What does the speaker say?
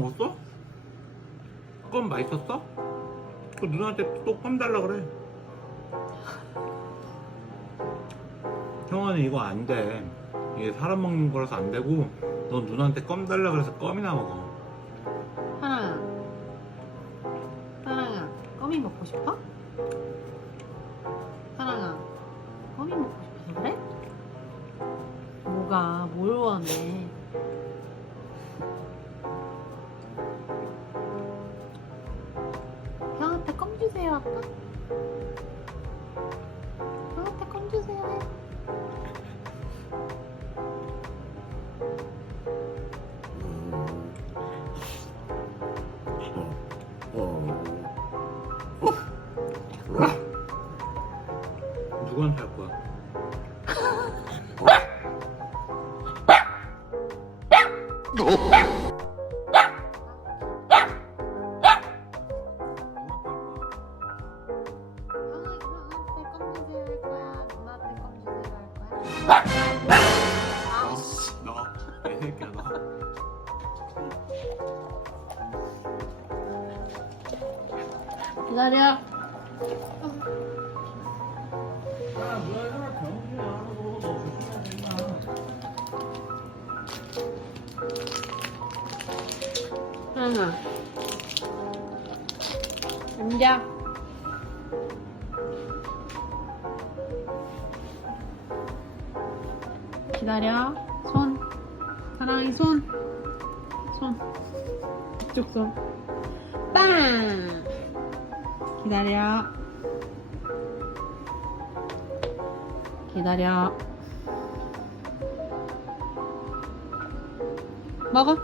먹었어? 껌 맛있었어? 그 누나한테 또 껌 달라 그래. 형아는 이거 안 돼. 이게 사람 먹는 거라서 안 되고, 넌 누나한테 껌 달라 그래서 껌이나 먹어. 사랑아 사랑아 껌이 먹고 싶어? 사랑아 껌이 먹고 싶어서 그래? 뭐가 뭘 원해 주세요 아빠? 형한테 껌 주세요. 누구한테 할 거야? 형 너, 이 새끼야 너. 기다려 야, 된다. 하나 앉아 기다려. 손. 사랑이 손 손. 이쪽 손 빵! 기다려. 기다려. 먹어